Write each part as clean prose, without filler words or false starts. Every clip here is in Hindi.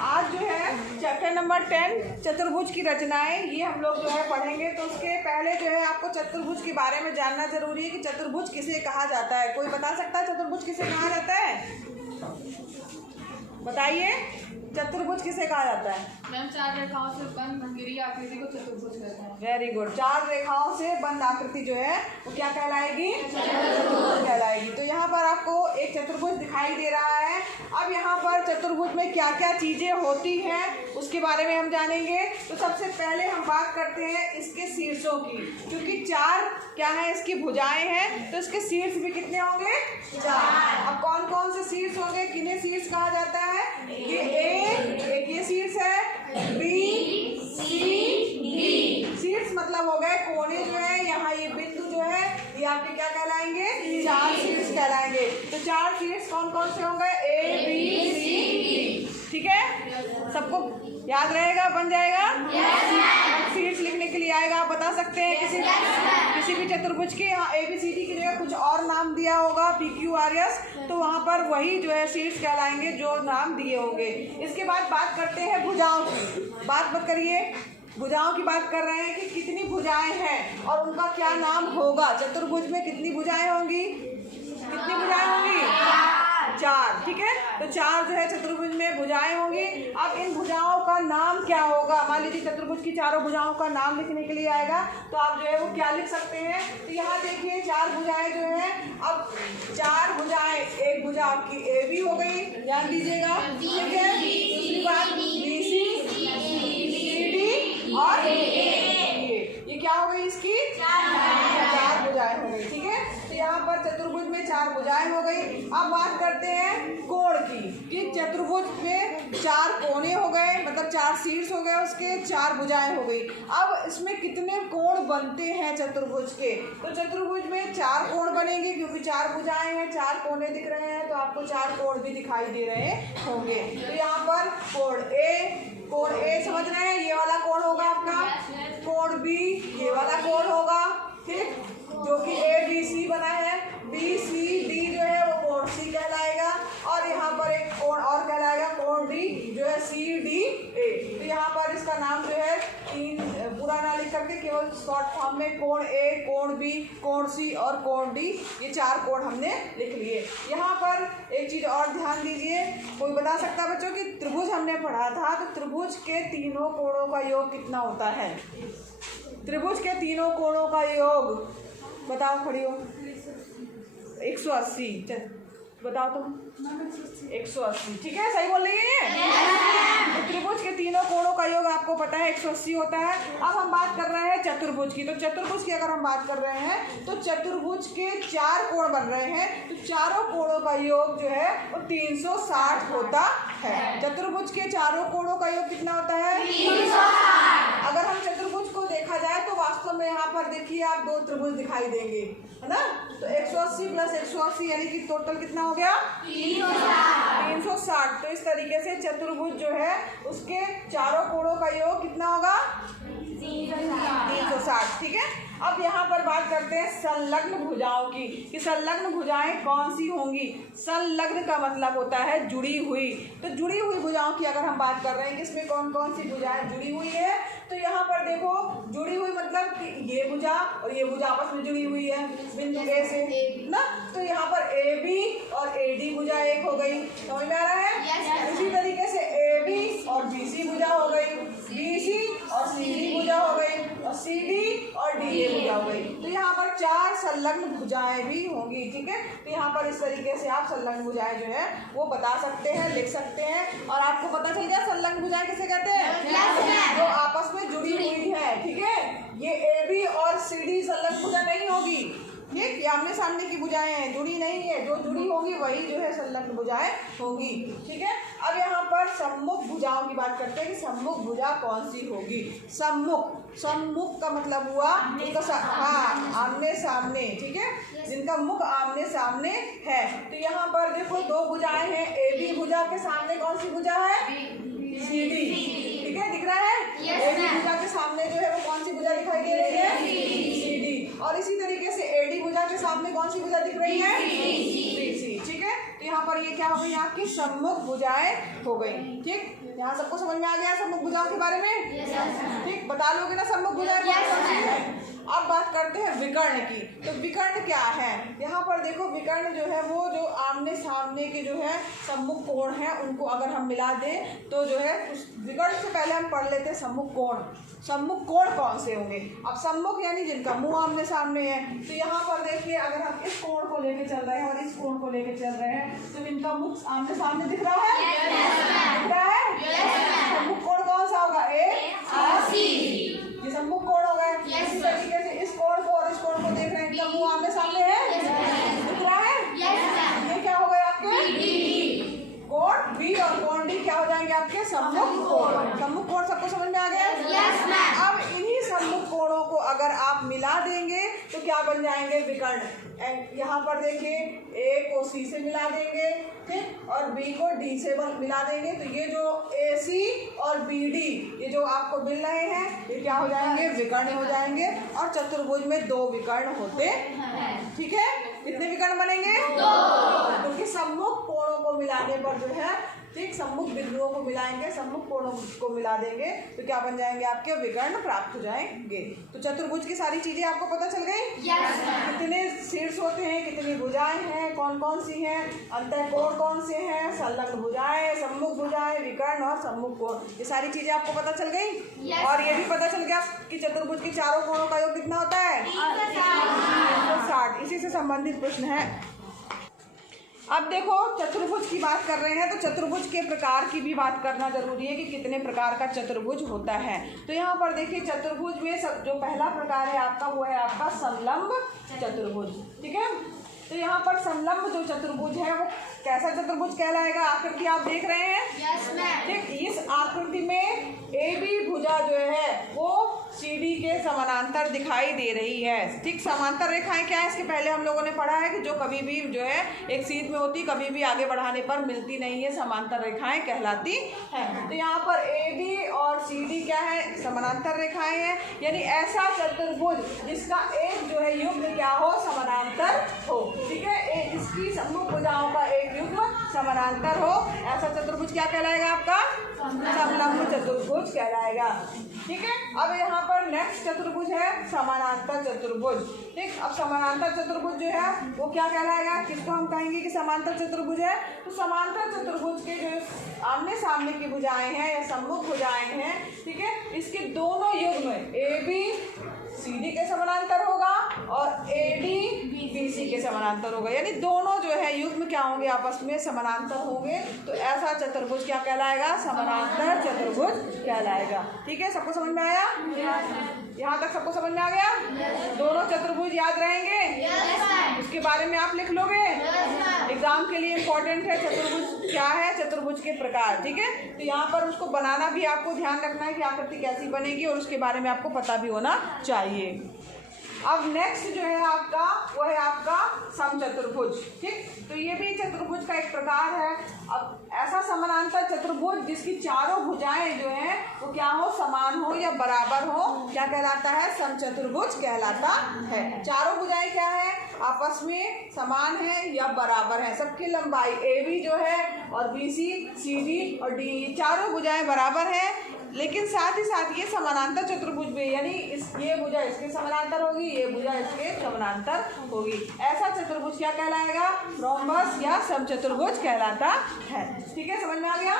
आज जो है चैप्टर नंबर 10 चतुर्भुज की रचनाएं, ये हम लोग जो है पढ़ेंगे। तो उसके पहले जो है आपको चतुर्भुज के बारे में जानना जरूरी है कि चतुर्भुज किसे कहा जाता है। कोई बता सकता है चतुर्भुज किसे कहा जाता है? बताइए, चतुर्भुज किसे कहा जाता है? मैम, 4 रेखाओं से बंद भंगीरी आकृति को चतुर्भुज कहते हैं। Very good. 4 रेखाओं से बंद आकृति जो है वो क्या कहलाएगी? चतुर्भुज कहलाएगी। तो यहाँ पर आपको एक चतुर्भुज दिखाई दे रहा है। अब यहाँ पर चतुर्भुज में क्या क्या चीजें होती हैं उसके बारे में हम जानेंगे। तो सबसे पहले हम बात करते हैं इसके शीर्षों की, क्योंकि 4 क्या है इसकी भुजाएं हैं, तो इसके शीर्ष भी कितने होंगे? 4। अब कौन कौन से शीर्ष होंगे, किन्हें शीर्ष कहा जाता है? ये एक ये शीर्ष है, बी सी डी। शीर्ष मतलब हो गए कोने जो है, यहाँ ये बिंदु जो है ये आपके क्या कहलाएंगे? 4 शीर्ष कहलाएंगे। तो 4 शीर्ष कौन कौन से होंगे? A B C D. ठीक है, सबको याद रहेगा, बन जाएगा? शीर्ष लिखने के लिए आएगा, आप बता सकते हैं किसी भी चतुर्भुज के यहाँ ए बी सी डी की जगह कुछ और नाम दिया होगा, पी क्यू आर एस, तो वहाँ पर वही जो है शीर्ष कहलाएंगे जो नाम दिए होंगे। इसके बाद बात करते हैं भुजाओं की। बात मत करिए, भुजाओं की बात कर रहे हैं कि कितनी भुजाएं हैं और उनका क्या नाम होगा। चतुर्भुज में कितनी भुजाएं होंगी? कितनी भुजाएं होंगी? 4। ठीक है, तो 4 जो है चतुर्भुज में भुजाएं होंगी। अब इन भुजाओं का नाम क्या होगा? मान लीजिए चतुर्भुज की चारों भुजाओं का नाम लिखने के लिए आएगा, तो आप जो है वो क्या लिख सकते हैं? तो यहाँ देखिए 4 भुजाएं जो है, अब 4 भुजाएं, एक भुजा आपकी ए बी हो गई, ध्यान दीजिएगा। ठीक है, दूसरी बात बी सी डी और ये क्या हो गई इसकी? 4 भुजाएं हो गई। ठीक है, तो यहाँ पर चतुर्भुज में 4 भुजाएं हो गई। अब बात करते हैं कोण की, कि चतुर्भुज में 4 कोने हो गए, मतलब 4 शीर्ष हो गए, उसके 4 भुजाएं हो गई। अब इसमें कितने कोण बनते हैं चतुर्भुज के? तो चतुर्भुज में 4 कोण बनेंगे, क्योंकि 4 भुजाएं हैं, 4 कोने दिख रहे हैं, तो आपको 4 कोण भी दिखाई दे रहे होंगे। तो यहाँ पर कोण ए समझ रहे हैं, ये वाला कोण होगा आपका। कोण बी, ये वाला कोण होगा, ठीक, जो कि ए बी सी बना है। बी सी डी जो है वो कोण सी कहलाएगा, और यहाँ पर एक कोण और कहलाएगा, कोण डी, जो है सी डी ए। तो यहाँ पर इसका नाम जो है 3 पूरा ना लिख करके केवल शॉर्ट फॉर्म में कोण ए, कोण बी, कोण सी और कोण डी, ये 4 कोण हमने लिख लिए। यहाँ पर एक चीज और ध्यान दीजिए, कोई बता सकता है बच्चों कि त्रिभुज हमने पढ़ा था, तो त्रिभुज के तीनों कोणों का योग कितना होता है? त्रिभुज के तीनों कोणों का योग बताओ, खड़ी हो। 180। बताओ तुम। 180। ठीक है, सही बोल रही है। तो त्रिभुज के तीनों कोणों का योग आपको पता है 180 होता है। अब हम बात कर रहे हैं चतुर्भुज की। तो चतुर्भुज की अगर हम बात कर रहे हैं, तो चतुर्भुज के 4 कोण बन रहे हैं, तो चारों कोणों का योग जो है वो 360 होता है। चतुर्भुज के चारों कोणों का योग कितना होता है? 360। अगर हम चतुर्भुज को देखा जाए तो वास्तव में यहाँ पर देखिए आप 2 त्रिभुज दिखाई देंगे, है ना। तो 180 प्लस 180 यानी कि टोटल कितना हो गया? 360। तो इस तरीके से चतुर्भुज जो है उसके चारों कोणों का योग कितना होगा? 360। ठीक है, अब यहाँ पर बात करते हैं संलग्न भुजाओं की, कि संलग्न भुजाएं कौन सी होंगी। संलग्न का मतलब होता है जुड़ी हुई। तो जुड़ी हुई भुजाओं की अगर हम बात कर रहे हैं कि इसमें कौन कौन सी भुजाएं जुड़ी हुई है, तो यहाँ पर देखो जुड़ी हुई मतलब कि ये भुजा और ये भुजा आपस में जुड़ी हुई है बिंदु ए से ना। तो यहाँ पर ए बी और ए डी भुजा एक हो गई, समझ में आ रहा है? इसी तरीके से ए बी और बी सी भुजा हो गई, बी सी और सी डी भुजा हो गई, और सी डी और डी ए भुजा हो गई। तो यहाँ पर 4 संलग्न भुजाएं भी होंगी। ठीक है, तो यहाँ पर इस तरीके से आप संलग्न भुजाएं जो है वो बता सकते हैं, लिख सकते हैं। और आपको पता चल गया संलग्न भुजाएं किसे कहते हैं? जो आपस में जुड़ी हुई है। ठीक है, ये ए बी और सी डी संलग्न भुजा नहीं होगी, ठीक, ये आमने सामने की भुजाएं हैं, जुड़ी नहीं है। जो जुड़ी होगी वही जो है संलग्न भुजाएं होंगी। ठीक है, अब यहाँ पर सम्मुख भुजाओं की बात करते हैं कि सम्मुख भुजा कौन सी होगी। सम्मुख का मतलब हुआ उसका आमने सामने। ठीक है, जिनका मुख आमने सामने है। तो यहाँ पर देखो 2 भुजाएं हैं, ए बी भुजा के सामने कौन सी भुजा है? C D. ठीक है, दिख रहा है? ए बी भुजा के सामने जो है वो कौन सी भुजा दिखाई दे रही है? C D. और इसी तरीके से ए डी भुजा के सामने कौन सी भुजा दिख रही है? B C. ठीक है, तो यहाँ पर ये क्या हो गई आपकी सम्मुख भुजाएं हो गई। ठीक, यहाँ सबको समझ में आ गया सम्मुख भुजाओं के बारे में? ठीक, बता लोगे ना सम्मुख भुजाएं कौन सी है? अब बात करते हैं विकर्ण की। तो विकर्ण क्या है? यहाँ पर देखो विकर्ण जो है वो जो आमने सामने के जो है सम्मुख कोण है उनको अगर हम मिला दें तो जो है उस विकर्ण से पहले हम पढ़ लेते हैं सम्मुख कोण। सम्मुख कोण कौन से होंगे? अब सम्मुख यानी जिनका मुंह आमने सामने है। तो यहाँ पर देखिए अगर हम इस कोण को लेके चल रहे हैं और इस कोण को लेके चल रहे हैं तो इनका मुख आमने सामने दिख रहा है? दिख रहा है? सम्मुख कोण कौन सा होगा? ये सम्मुख कोण हो गए। इसी तरीके से इस कोण को और इस कोण को देख रहे हैं, इनका मुंह आमने सामने है? दिख रहा है? ये क्या हो गए आपके? कोण बी और कोण डी क्या हो जाएंगे आपके? सम्मुख कोण। सम्मुख कोण सबको समझ में आ गया? अब इन्हीं सम्मुख कोणों को अगर आप मिला देंगे तो क्या बन जाएंगे? विकर्ण। यहाँ पर देखिए ए को सी से मिला देंगे, ठीक, और बी को डी से मिला देंगे तो ये जो ए सी और बी डी ये जो आपको मिल रहे हैं ये क्या हो जाएंगे? विकर्ण हो जाएंगे। और चतुर्भुज में 2 विकर्ण होते हैं। ठीक है, कितने विकर्ण बनेंगे? 2। क्योंकि सम्मुख कोणों को मिलाने पर जो है, ठीक, सम्मुख बिंदुओं को मिलाएंगे, सम्मुख कोणों को मिला देंगे तो क्या बन जाएंगे? आपके विकर्ण प्राप्त हो जाएंगे। तो चतुर्भुज की सारी चीजें आपको पता चल गई? कितने शीर्ष होते हैं, कितनी भुजाएं हैं, कौन कौन सी हैं, अंतःकोण कौन से हैं, संलग्न भुजाएं, सम्मुख भुजाएं, विकर्ण और सम्मुख कोण, ये सारी चीजें आपको पता चल गई? और ये भी पता चल गया कि चतुर्भुज के चारों कोणों का योग कितना होता है? 360। इसी से संबंधित प्रश्न है। अब देखो चतुर्भुज की बात कर रहे हैं तो चतुर्भुज के प्रकार की भी बात करना जरूरी है कि कितने प्रकार का चतुर्भुज होता है। तो यहाँ पर देखिए चतुर्भुज में जो पहला प्रकार है आपका वो है आपका समलंब चतुर्भुज। ठीक है, तो यहाँ पर समलंब जो चतुर्भुज है वो कैसा चतुर्भुज कहलाएगा? आकृति आप देख रहे हैं? ठीक, इस आकृति में ए बी भुजा जो है वो सी डी के समानांतर दिखाई दे रही है। ठीक, समांतर रेखाएं क्या है? इसके पहले हम लोगों ने पढ़ा है कि जो कभी भी जो है एक सीध में होती, कभी भी आगे बढ़ाने पर मिलती नहीं है, समांतर रेखाएं कहलाती हैं। तो यहाँ पर ए बी और सी डी क्या है? समानांतर रेखाएं हैं। यानी ऐसा चतुर्भुज जिसका एक जो है युग्म क्या हो? समानांतर हो। ठीक है, इसकी सम्मुख भुजाओं का एक युग्म समानांतर हो, ऐसा चतुर्भुज क्या कहलाएगा? आपका समलंब चतुर्भुज कहलाएगा। ठीक है, अब यहाँ पर नेक्स्ट चतुर्भुज है समानांतर चतुर्भुज। ठीक, अब समानांतर चतुर्भुज जो है वो क्या कहलाएगा? किसको हम कहेंगे कि समांतर चतुर्भुज है? तो समांतर चतुर्भुज के जो आमने सामने की भुजाएं हैं या सम्मुख भुजाएं हैं, ठीक है, इसके दोनों युग्म ए बी सी डी के समानांतर होगा और ए डी बी सी के समानांतर होगा। यानी दोनों जो है युग्म क्या होंगे? आपस में समानांतर होंगे। तो ऐसा चतुर्भुज क्या कहलाएगा? समानांतर चतुर्भुज कहलाएगा। ठीक है, सबको समझ में आया? यहाँ तक सबको समझ में आ गया? दोनों चतुर्भुज याद रहेंगे? उसके बारे में आप लिख लोगे? एग्जाम के लिए इम्पोर्टेंट है चतुर्भुज क्या है, चतुर्भुज के प्रकार। ठीक है, तो यहाँ पर उसको बनाना भी आपको ध्यान रखना है कि आकृति कैसी बनेगी और उसके बारे में आपको पता भी होना चाहिए। अब नेक्स्ट जो है आपका वो है आपका समचतुर्भुज। ठीक, तो ये भी चतुर्भुज का एक प्रकार है। अब ऐसा समानांतर चतुर्भुज जिसकी चारों भुजाएं जो हैं वो क्या हो? समान हो या बराबर हो, क्या कहलाता है? समचतुर्भुज कहलाता है। चारों भुजाएं क्या है? आपस में समान है या बराबर है। सबकी लंबाई ए बी जो है और बी सी, सी डी और डी, चारों भुजाएं बराबर हैं, लेकिन साथ ही साथ ये समानांतर चतुर्भुज में, यानी ये भुजा इसके समानांतर होगी, ये भुजा इसके समानांतर होगी। ऐसा चतुर्भुज क्या कहलाएगा? रोम्बस या समचतुर्भुज कहलाता है। ठीक है, समझ में आ गया?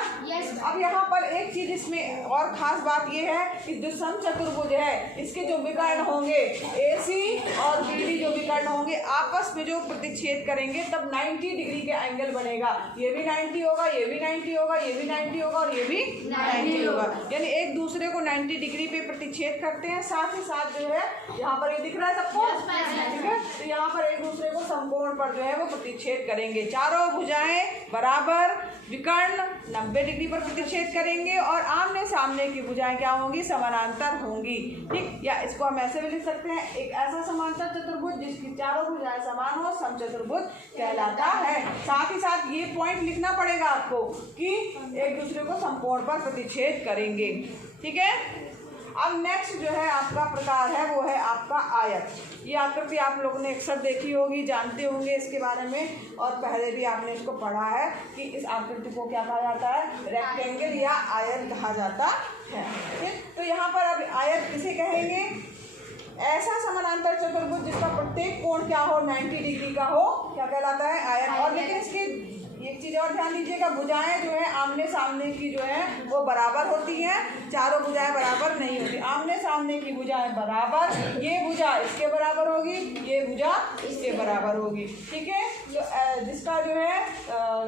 अब यहाँ पर एक चीज इसमें और खास बात ये है कि जो समचतुर्भुज है इसके जो विकर्ण होंगे ए सी और बी डी जो विकर्ण होंगे आपस में जो प्रतिच्छेद करेंगे तब 90 डिग्री के एंगल बनेगा। ये भी 90 होगा, ये भी 90 होगा, ये भी 90 होगा और ये भी 90 होगा। एक दूसरे को 90 डिग्री पे प्रतिच्छेद करते हैं। साथ ही साथ जो है यहाँ पर ये दिख रहा है सबको? ठीक है, तो यहाँ पर एक दूसरे को समकोण पर जो है वो प्रतिच्छेद करेंगे। चारों भुजाएं बराबर, विकर्ण 90 डिग्री पर प्रतिच्छेद करेंगे और आमने सामने की भुजाएं क्या होंगी? समानांतर होंगी। ठीक, या इसको हम ऐसे भी लिख सकते हैं, एक ऐसा समांतर चतुर्भुज जिसकी चारों भुजाएं समान हो समचतुर्भुज कहलाता है। साथ ही साथ ये पॉइंट लिखना पड़ेगा आपको कि एक दूसरे को समकोण पर प्रतिच्छेद करेंगे। ठीक है, अब नेक्स्ट जो है आपका प्रकार है वो है आपका आयत। ये आकृति आप लोगों ने अक्सर देखी होगी, जानते होंगे इसके बारे में, और पहले भी आपने इसको पढ़ा है कि इस आकृति को क्या कहा जाता है, रेक्टेंगल या आयत कहा जाता है। ठीक, तो यहाँ पर अब आयत किसे कहेंगे, ऐसा समानांतर चतुर्भुज जिसका प्रत्येक कोण क्या हो 90 डिग्री का हो, क्या कहलाता है, आयत। और लेकिन इसके एक चीज और ध्यान दीजिएगा, भुजाएं जो है आमने सामने की जो है वो बराबर होती हैं, चारों भुजाएं बराबर नहीं होती। आमने सामने की भुजाएं बराबर, ये भुजा इसके बराबर होगी, ये भुजा इसके बराबर होगी। ठीक है, तो जिसका जो है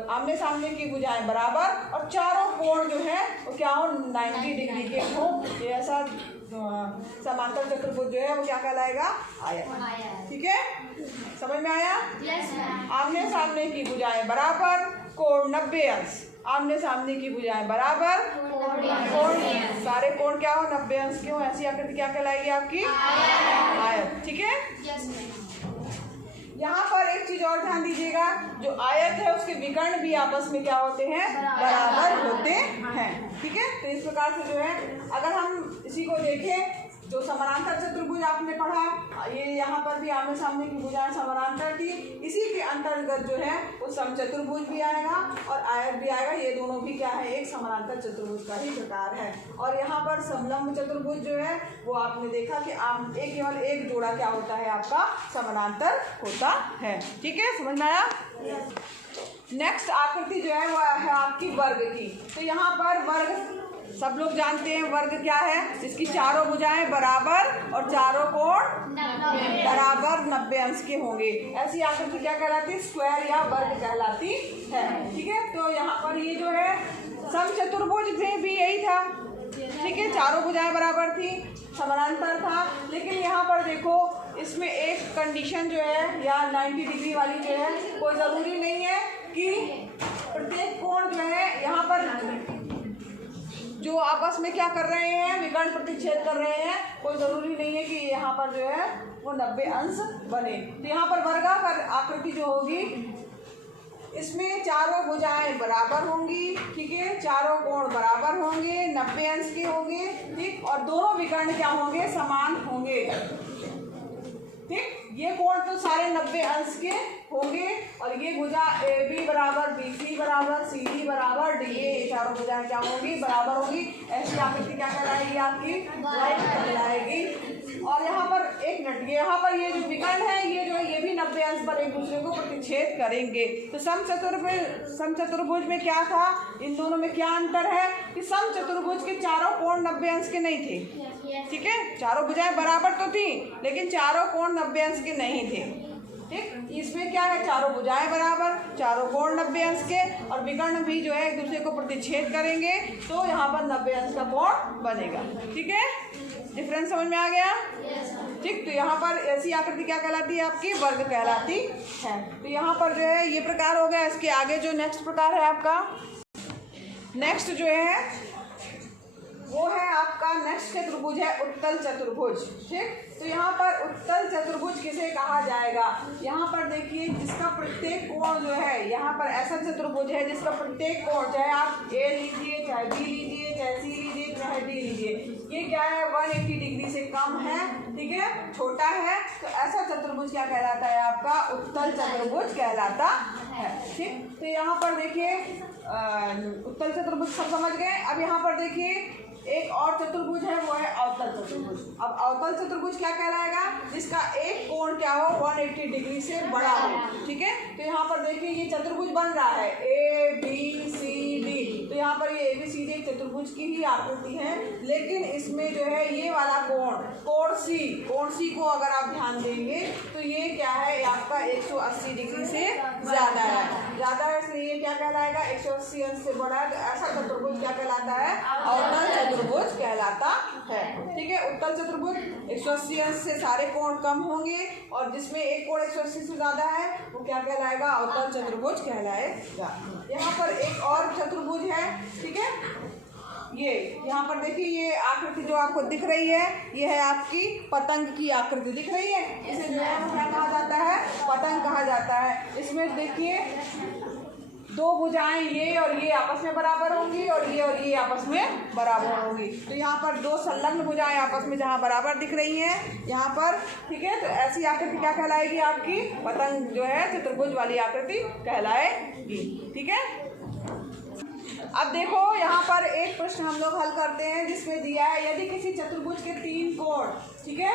आमने सामने की भुजाएं बराबर और चारों कोण जो है वो क्या हो 90 डिग्री के हो, ऐसा समांतर चतुर्भुज जो है वो क्या कहलाएगा, आयत। ठीक है, समझ में आया? आमने सामने की भुजाएं बराबर, कोण 90 अंश, आमने सामने की भुजाएं बराबर, कोण सारे कोण क्या हो 90 अंश के हो, ऐसी आकृति क्या कहलाएगी आपकी, आयत। ठीक है, यहाँ पर एक चीज और ध्यान दीजिएगा, जो आयत है उसके विकर्ण भी आपस में क्या होते हैं, बराबर होते हैं। ठीक है, तो इस प्रकार से जो है अगर हम इसी को देखें, जो समानांतर चतुर्भुज आपने पढ़ा, ये यहाँ पर भी आमने सामने की भुजाएं समानांतर थी, इसी के अंतर्गत जो है वो समचतुर्भुज भी आएगा और आयत भी आएगा। ये दोनों भी क्या है, एक समानांतर चतुर्भुज का ही प्रकार है। और यहाँ पर समलंब चतुर्भुज जो है वो आपने देखा कि आप एक केवल एक जोड़ा क्या होता है, आपका समानांतर होता है। ठीक है, समझ में आया? नेक्स्ट आकृति जो है वो है आपकी वर्ग की। तो यहाँ पर वर्ग सब लोग जानते हैं, वर्ग क्या है, जिसकी चारों भुजाएं बराबर और चारों कोण बराबर 90 अंश के होंगे, ऐसी आकृति क्या कहलाती है, स्क्वायर या वर्ग कहलाती है। ठीक है, तो यहाँ पर ये जो है समचतुर्भुज भी यही था। ठीक है, चारों भुजाएं बराबर थी, समानांतर था, लेकिन यहाँ पर देखो इसमें एक कंडीशन जो है या 90 डिग्री वाली जो है, कोई ज़रूरी नहीं है कि प्रत्येक कोण जो है यहाँ पर जो आपस में क्या कर रहे हैं, विकर्ण प्रतिच्छेद कर रहे हैं, कोई ज़रूरी नहीं है कि यहाँ पर जो है वो 90 अंश बने। तो यहाँ पर वर्गाकार आकृति जो होगी इसमें चारों भुजाएं बराबर होंगी। ठीक है, चारों कोण बराबर होंगे, 90 अंश के होंगे। ठीक, और दोनों विकर्ण क्या होंगे, समान होंगे। ठीक, ये कोण तो सारे 90 अंश के होंगे और ये भुजा AB बराबर BC बराबर CD बराबर DA, ये चारों भुजाएं क्या होंगी, बराबर होगी। ऐसी आकृति क्या कहलाएगी आपकी, कहलाएगी। और यहाँ पर एक मिनट, यहाँ पर ये जो विकर्ण है ये जो है ये भी 90 अंश पर एक दूसरे को प्रतिच्छेद करेंगे। तो समचतुर्भुज में क्या था, इन दोनों में क्या अंतर है कि समचतुर्भुज के चारों कोण 90 अंश के नहीं थे। ठीक है, चारों भुजाएं बराबर तो थी लेकिन चारों कोण 90 अंश के नहीं थे। ठीक, इसमें क्या है, चारों भुजाएं बराबर, चारों कोण 90 अंश के और विकर्ण भी जो है एक दूसरे को प्रतिच्छेद करेंगे, तो यहाँ पर 90 अंश का कोण बनेगा। ठीक है, डिफरेंस समझ में आ गया? ठीक, तो यहाँ पर ऐसी आकृति क्या कहलाती है आपकी, वर्ग कहलाती है। तो यहाँ पर जो है ये प्रकार हो गया। इसके आगे जो नेक्स्ट प्रकार है आपका, नेक्स्ट जो है वो है आपका नेक्स्ट चतुर्भुज है उत्तल चतुर्भुज। ठीक, तो यहाँ पर उत्तल चतुर्भुज किसे कहा जाएगा, यहाँ पर देखिए जिसका प्रत्येक कोण जो है, यहाँ पर ऐसा चतुर्भुज है जिसका प्रत्येक कोण, चाहे आप A लीजिए, चाहे B लीजिए, चाहे C लीजिए, चाहे D लीजिए, ये क्या है 180 डिग्री से कम है। ठीक है, छोटा है, तो ऐसा चतुर्भुज क्या कहलाता है आपका, उत्तल चतुर्भुज कहलाता है। ठीक, तो यहाँ पर देखिए उत्तल चतुर्भुज सब समझ गए। अब यहाँ पर देखिए एक और चतुर्भुज है वो है अवतल चतुर्भुज। अब अवतल चतुर्भुज क्या कहलाएगा, जिसका एक कोण क्या हो 180 डिग्री से बड़ा हो। ठीक है, तो यहाँ पर देखिए ये चतुर्भुज बन रहा है ABCD, तो यहाँ पर ये ABCD एक चतुर्भुज की ही आकृति है, लेकिन इसमें जो है ये वाला कोण C को अगर आप ध्यान देंगे तो ये क्या है आपका 180 डिग्री से ज़्यादा है, इसलिए ये क्या कहलाएगा, 180 अंश से बड़ा है। तो ऐसा चतुर्भुज क्या कहलाता है, अवतल चतुर्भुज कहलाता है। ठीक है, उत्तल चतुर्भुज 180 अंश से सारे कोण कम होंगे और जिसमें एक कोण 180 से ज़्यादा है वो क्या कहलाएगा, अवतल चतुर्भुज कहलाएगा। यहाँ पर एक और चतुर्भुज है। ठीक है, ये यहाँ पर देखिए ये आकृति जो आपको दिख रही है ये है आपकी पतंग की आकृति दिख रही है, इसे जो है क्या कहा जाता है, पतंग कहा जाता है। इसमें देखिए दो भुजाएं ये और ये आपस में बराबर होंगी और ये आपस में बराबर होंगी। तो यहाँ पर दो संलग्न भुजाएं आपस में जहाँ बराबर दिख रही हैं यहाँ पर, ठीक है। तो ऐसी आकृति क्या कहलाएगी? आपकी पतंग जो है चतुर्भुज वाली आकृति कहलाएगी, ठीक है। अब देखो यहाँ पर एक प्रश्न हम लोग हल करते हैं जिसमें दिया है यदि किसी चतुर्भुज के 3 कोण, ठीक है,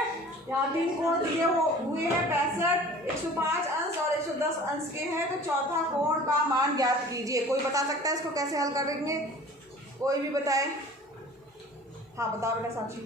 यहाँ 3 कोण दिए हुए हैं 65, 105 अंश और 110 अंश के हैं। तो चौथा कोण का मान ज्ञात कीजिए। कोई बता सकता है इसको कैसे हल करेंगे? कोई भी बताए। हाँ बताओ बेटा साक्षी।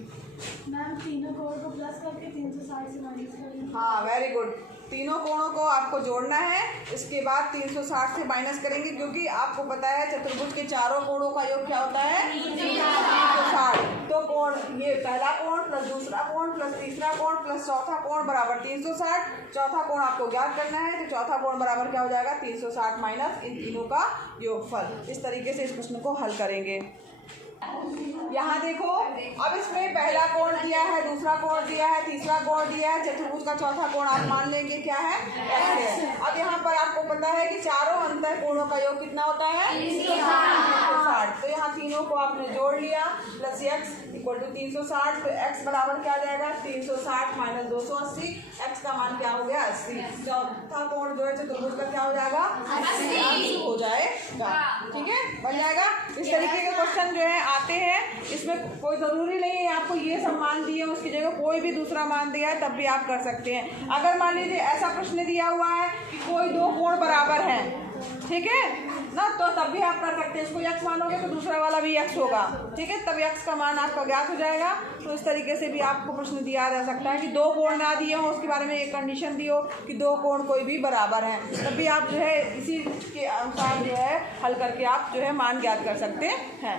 मैम तीनों कोण को प्लस करके 360 से माइनस करेंगे। हाँ वेरी गुड। तीनों कोणों को आपको जोड़ना है, इसके बाद 360 से माइनस करेंगे, क्योंकि आपको पता है चतुर्भुज के चारों कोणों का योग क्या होता है? 360। तो कोण, ये पहला कोण प्लस दूसरा कोण प्लस तीसरा कोण प्लस चौथा कोण बराबर 360। चौथा कोण आपको ज्ञात करना है, तो चौथा कोण बराबर क्या हो जाएगा? 360 माइनस इन तीनों का योगफल। इस तरीके से इस प्रश्न को हल करेंगे। यहाँ देखो, अब इसमें पहला कोण दिया है, दूसरा कोण दिया है, तीसरा कोण दिया है, चतुर्भुज का चौथा कोण आप मान लेंगे क्या है? x है। अब यहाँ पर आपको पता है कि चारों अंतर कोणों का योग कितना होता है? 360। तो यहाँ तीनों को आपने जोड़ लिया, प्लस x इक्वल टू 360। तो x बराबर क्या आ जाएगा? 360 माइनस 280। x का मान क्या हो गया? 80। चौथा कोण जो है चतुर्भुज का क्या हो जाएगा? 80 हो जाएगा, ठीक है, बन जाएगा। इस तरीके के क्वेश्चन जो है आते हैं, इसमें कोई ज़रूरी नहीं है आपको ये सब मान दिए उसकी जगह कोई भी दूसरा मान दिया है तब भी आप कर सकते हैं। अगर मान लीजिए ऐसा प्रश्न दिया हुआ है कि कोई दो कोण बराबर हैं, ठीक है ना, तो तब भी आप कर सकते हैं। इसको x मानोगे तो दूसरा वाला भी x होगा, ठीक है, तब x का मान आपका ज्ञात हो जाएगा। तो इस तरीके से भी आपको प्रश्न दिया जा सकता है कि दो कोण ना दिए हो, उसके बारे में एक कंडीशन दी हो कि दो कोण कोई भी बराबर हैं, तब भी आप जो है इसी के अनुसार जो है हल करके आप जो है मान ज्ञात कर सकते हैं।